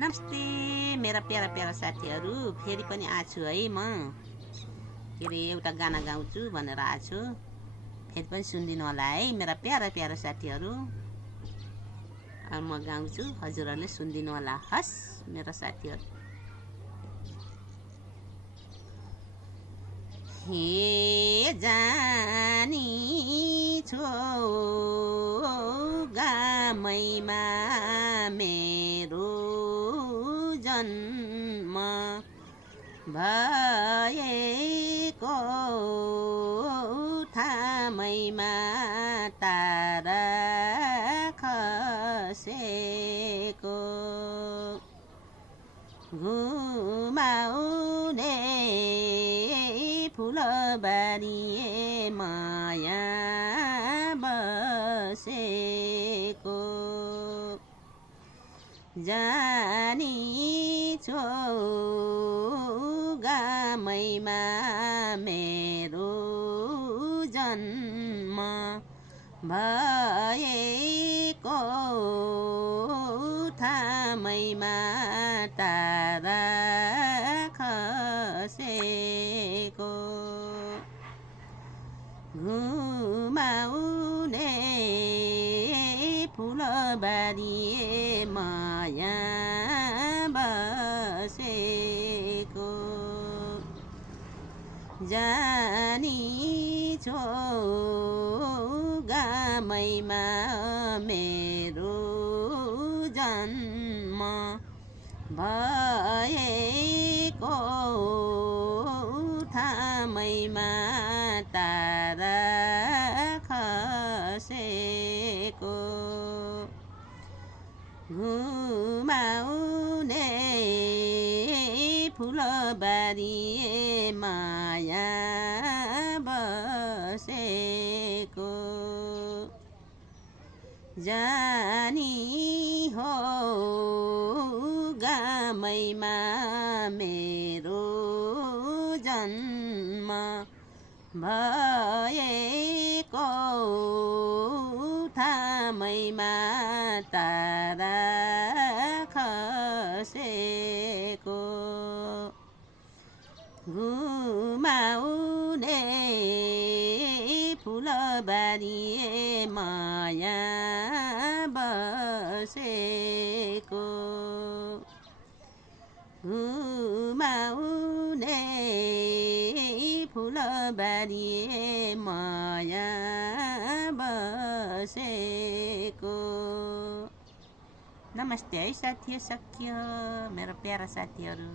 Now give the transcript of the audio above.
नमस्ते मेरा para para साथीहरू, फेरि पनि आछु है म के अरे एउटा गाना गाउँछु भनेर आछु। फेरि पनि सुनिदिनु होला है मेरा प्यारा प्यारा साथीहरू। म गाउँछु, हजुरहरूले सुनिदिनु होला हस् मेरा साथीहरू। हे जानी छो गामैमा मेरो जन्म भएको ठामैमा तारा खसेको घुमाउने फुलबारी माया बसेको जानी छो गामैमा मेरो जन्म भएको ठामैमा तारा खसेको घुमाउने फुलबारी माया बसेको जानी छो गामैमा मेरो जन्म भएको ठामैमा तारा खसेको घुमाउने फुलबारी माया बसेको जानी हो गामैमा मेरो जन्म भएको ठामैमा तारा खसेको घुमाउने फुलबारी माया बसेको घुमाउने फुलबारी माया बसेको। नमस्ते है साथी, सकियो मेरो प्यारा साथीहरू।